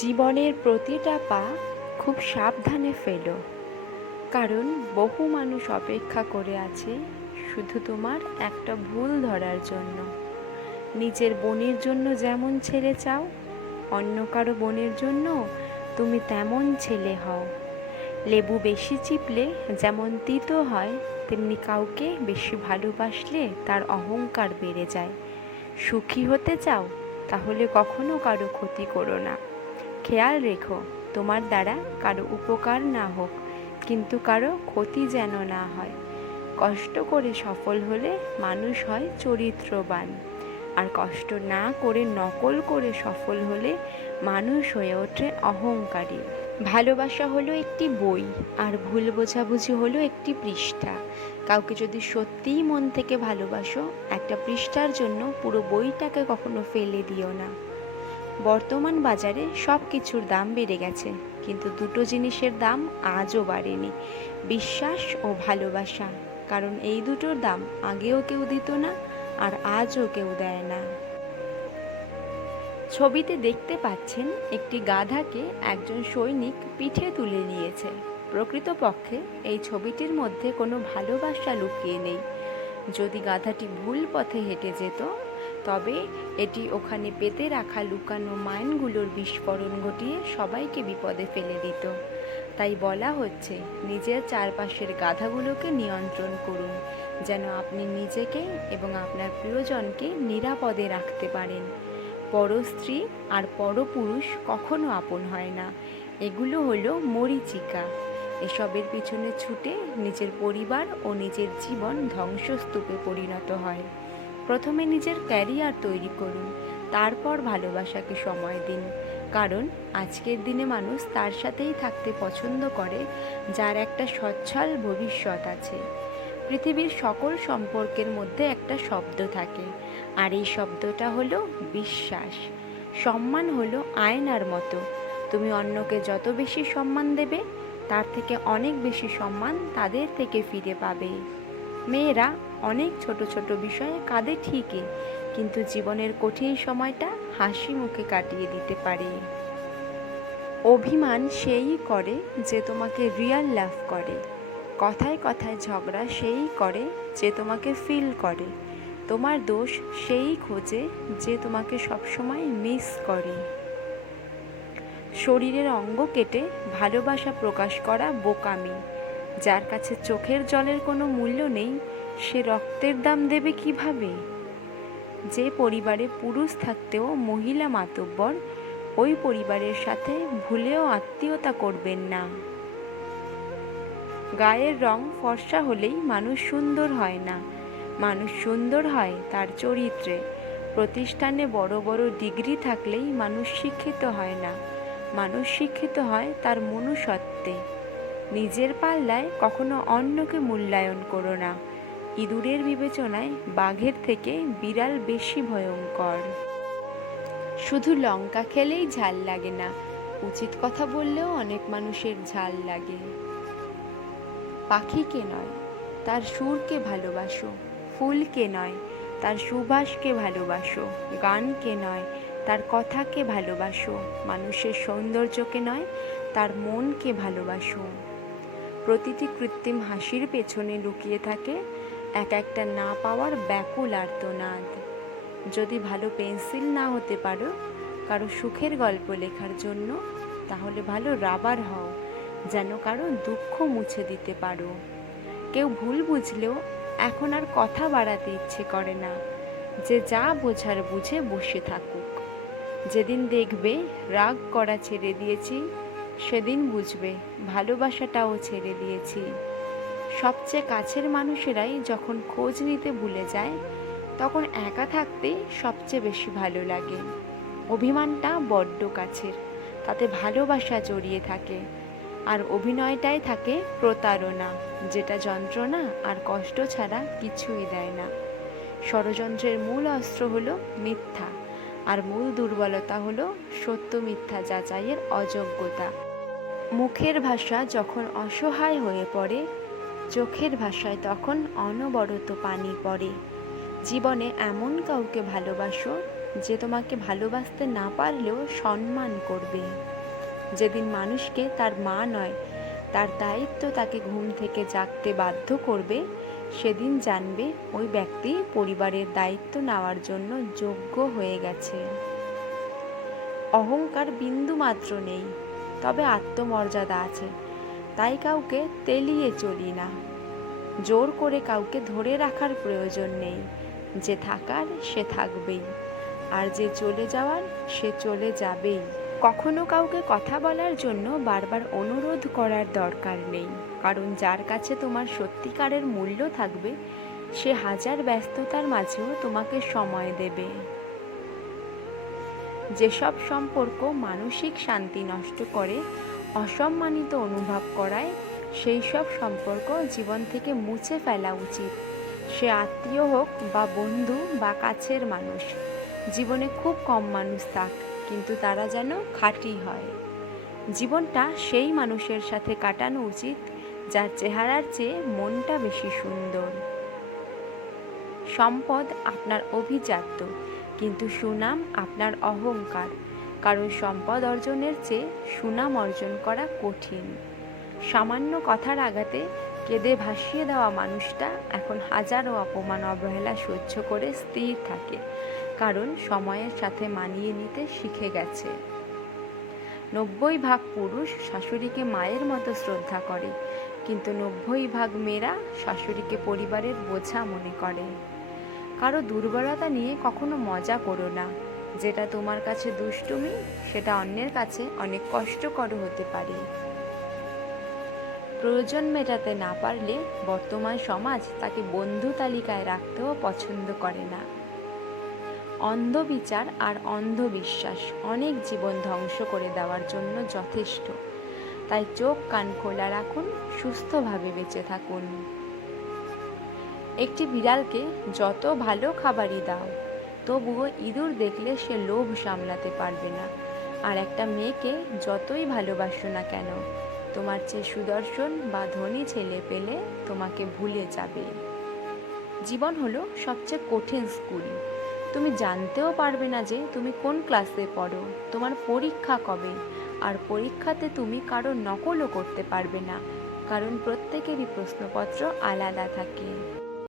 জীবনের প্রতিটা পা খুব সাবধানে ফেলো, কারণ বহু মানুষ অপেক্ষা করে আছে শুধু তোমার একটা ভুল ধরার জন্য। নিজের বোনের জন্য যেমন ছেলে চাও, অন্য কারো বোনের জন্য তুমি তেমন ছেলে হও। লেবু বেশি চিপলে যেমন তিতো হয়, তেমনি কাউকে বেশি ভালোবাসলে তার অহংকার বেড়ে যায়। সুখী হতে চাও, তাহলে কখনো কারো ক্ষতি করো না। খেয়াল রেখো, তোমার দ্বারা কারো উপকার না হোক, কিন্তু কারো ক্ষতি যেন না হয়। কষ্ট করে সফল হলে মানুষ হয় চরিত্রবান, আর কষ্ট না করে নকল করে সফল হলে মানুষ হয়ে ওঠে অহংকারী। ভালোবাসা হলো একটি বই, আর ভুল বোঝাবুঝি হলো একটি পৃষ্ঠা। কাউকে যদি সত্যিই মন থেকে ভালোবাসো, একটা পৃষ্ঠার জন্য পুরো বইটাকে কখনো ফেলে দিও না। বর্তমান বাজারে সব কিছুর দাম বেড়ে গেছে, কিন্তু দুটো জিনিসের দাম আজও বাড়েনি: বিশ্বাস ও ভালোবাসা। কারণ এই দুটোর দাম আগেও কেউ দিত না, আর আজও কেউ দেয় না। ছবিতে দেখতে পাচ্ছেন একটি গাধাকে একজন সৈনিক পিঠে তুলে নিয়েছে। প্রকৃতপক্ষে এই ছবিটির মধ্যে কোনো ভালোবাসা লুকিয়ে নেই। যদি গাধাটি ভুল পথে হেঁটে যেত, তবে এটি ওখানে পেতে রাখা লুকানো মাইনগুলোর বিস্ফোরণ ঘটিয়ে সবাইকে বিপদে ফেলে দিত। তাই বলা হচ্ছে, নিজের চারপাশের গাধাগুলোকে নিয়ন্ত্রণ করুন, যেন আপনি নিজেকে এবং আপনার প্রিয়জনকে নিরাপদে রাখতে পারেন। পরস্ত্রী আর পরপুরুষ কখনো আপন হয় না। এগুলো হলো মরীচিকা। এসবের পিছনে ছুটে নিজের পরিবার ও নিজের জীবন ধ্বংসস্তূপে পরিণত হয়। প্রথমে নিজের ক্যারিয়ার তৈরি করুন, তারপর ভালোবাসাকে সময় দিন। কারণ আজকের দিনে মানুষ তার সাথেই থাকতে পছন্দ করে যার একটা সচ্ছল ভবিষ্যৎ আছে। পৃথিবীর সকল সম্পর্কের মধ্যে একটা শব্দ থাকে, আর এই শব্দটা হলো বিশ্বাস। সম্মান হলো আয়নার মতো। তুমি অন্যকে যত বেশি সম্মান দেবে, তার থেকে অনেক বেশি সম্মান তাদের থেকে ফিরে পাবে। মেয়েরা অনেক ছোট ছোট বিষয়ে কাঁদে ঠিকই, কিন্তু জীবনের কঠিন সময়টা হাসি মুখে কাটিয়ে দিতে পারে। অভিমান সেই করে যে তোমাকে রিয়াল লাভ করে। কথায় কথায় ঝগড়া সেই করে যে তোমাকে ফিল করে। তোমার দোষ সেই খোঁজে যে তোমাকে সবসময় মিস করে। শরীরের অঙ্গ কেটে ভালোবাসা প্রকাশ করা বোকামি। যার কাছে চোখের জলের কোনো মূল্য নেই, সে রক্তের দাম দেবে কিভাবে? যে পরিবারে পুরুষ থাকতেও মহিলা মাতব্বর, ওই পরিবারের সাথে ভুলেও আত্মীয়তা করবেন না। গায়ের রং ফর্সা হলেই মানুষ সুন্দর হয় না। মানুষ সুন্দর হয় তার চরিত্রে। প্রতিষ্ঠানে বড় বড় ডিগ্রি থাকলেই মানুষ শিক্ষিত হয় না। মানুষ শিক্ষিত হয় তার মনুষ্যত্বে। নিজের পাল্লায় কখনো অন্যকে মূল্যায়ন করো না। ইঁদুরের বিবেচনায় বাঘের থেকে বিড়াল বেশি ভয়ঙ্কর। শুধু লঙ্কা খেলেই ঝাল লাগে না, উচিত কথা বললেও অনেক মানুষের ঝাল লাগে। পাখিকে নয়, তার সুরকে ভালোবাসো। ফুলকে নয়, তার সুবাসকে ভালোবাসো। গানকে নয়, তার কথাকে ভালোবাসো। মানুষের সৌন্দর্যকে নয়, তার মনকে ভালোবাসো। প্রতিটি কৃত্রিম হাসির পেছনে লুকিয়ে থাকে এক একটা না পাওয়ার ব্যাকুল আর্তনাদ। যদি ভালো পেন্সিল না হতে পারো কারো সুখের গল্প লেখার জন্য, তাহলে ভালো রাবার হও, যেন কারো দুঃখ মুছে দিতে পারো। কেউ ভুল বুঝলেও এখন আর কথা বাড়াতে ইচ্ছে করে না। যে যা বোঝার বুঝে বসে থাকুক। যেদিন দেখবে রাগ করা ছেড়ে দিয়েছি, সেদিন বুঝবে ভালোবাসাটাও ছেড়ে দিয়েছি। সবচেয়ে কাছের মানুষেরাই যখন খোঁজ নিতে ভুলে যায়, তখন একা থাকতে সবচেয়ে বেশি ভালো লাগে। অভিমানটা বড্ড কাছের, তাতে ভালোবাসা জড়িয়ে থাকে। আর অভিনয়টাই থাকে প্রতারণা, যেটা যন্ত্রণা আর কষ্ট ছাড়া কিছুই দেয় না। ষড়যন্ত্রের মূল অস্ত্র হলো মিথ্যা, আর মূল দুর্বলতা হলো সত্য মিথ্যা যাচাইয়ের অযোগ্যতা। মুখের ভাষা যখন অসহায় হয়ে পড়ে, চোখের ভাষায় তখন অনবরত পানি পড়ে। জীবনে এমন কাউকে ভালোবাসো যে তোমাকে ভালোবাসতে না পারলেও সম্মান করবে। যেদিন মানুষকে তার মা নয়, তার দায়িত্ব তাকে ঘুম থেকে জাগতে বাধ্য করবে, সেদিন জানবে ওই ব্যক্তি পরিবারের দায়িত্ব নেওয়ার জন্য যোগ্য হয়ে গেছে। অহংকার বিন্দু মাত্র নেই, তবে আত্মমর্যাদা আছে, তাই কাউকে তেলিয়ে চলি না। জোর করে কাউকে ধরে রাখার প্রয়োজন নেই, যে থাকার সে থাকবেই, আর যে চলে যাওয়ার সে চলে যাবেই। কখনো কাউকে কথা বলার জন্য বারবার অনুরোধ করার দরকার নেই, কারণ যার কাছে তোমার সত্যিকারের মূল্য থাকবে সে হাজার ব্যস্ততার মাঝেও তোমাকে সময় দেবে। যেসব সম্পর্ক মানসিক শান্তি নষ্ট করে, অসম্মানিত অনুভব করায়, সেই সব সম্পর্ক জীবন থেকে মুছে ফেলা উচিত। সে আত্মীয় হোক বা বন্ধু বা কাছের মানুষ। জীবনে খুব কম মানুষ থাক, কিন্তু তারা যেন খাঁটি হয়। জীবনটা সেই মানুষের সাথে কাটানো উচিত যার চেহারার চেয়ে মনটা বেশি সুন্দর। সম্পদ আপনার অভিজাত্য, কিন্তু সুনাম আপনার অহংকার। কারণ সম্পদ অর্জনের চেয়ে সুনাম অর্জন করা কঠিন। সামান্য কথার আঘাতে কেঁদে ভাসিয়ে দেওয়া মানুষটা এখন হাজারো অপমান অবহেলা সহ্য করে স্থির থাকে, কারণ সময়ের সাথে মানিয়ে নিতে শিখে গেছে। 90% পুরুষ শাশুড়িকে মায়ের মতো শ্রদ্ধা করে, কিন্তু 90% মেয়েরা শাশুড়িকে পরিবারের বোঝা মনে করে। কারো দুর্বলতা নিয়ে কখনো মজা করো না। যেটা তোমার কাছে দুষ্টুমি, সেটা অন্যের কাছে অনেক কষ্টকর হতে পারে। প্রয়োজন মেটাতে না পারলে বর্তমান সমাজ তাকে বন্ধু তালিকায় রাখতেও পছন্দ করে না। অন্ধবিচার আর অন্ধবিশ্বাস অনেক জীবন ধ্বংস করে দেওয়ার জন্য যথেষ্ট। তাই চোখ কান খোলা রাখুন, সুস্থভাবে বেঁচে থাকুন। একটি বিড়ালকে যত ভালো খাবারই দাও, তবুও ইঁদুর দেখলে সে লোভ সামলাতে পারবে না। আর একটা মেয়েকে যতই ভালোবাসো না কেন, তোমার চেয়ে সুদর্শন বা ধনী ছেলে পেলে তোমাকে ভুলে যাবে। জীবন হলো সবচেয়ে কঠিন স্কুল। তুমি জানতেও পারবে না যে তুমি কোন ক্লাসে পড়ো, তোমার পরীক্ষা কবে, আর পরীক্ষাতে তুমি কারো নকলও করতে পারবে না, কারণ প্রত্যেকেরই প্রশ্নপত্র আলাদা থাকে।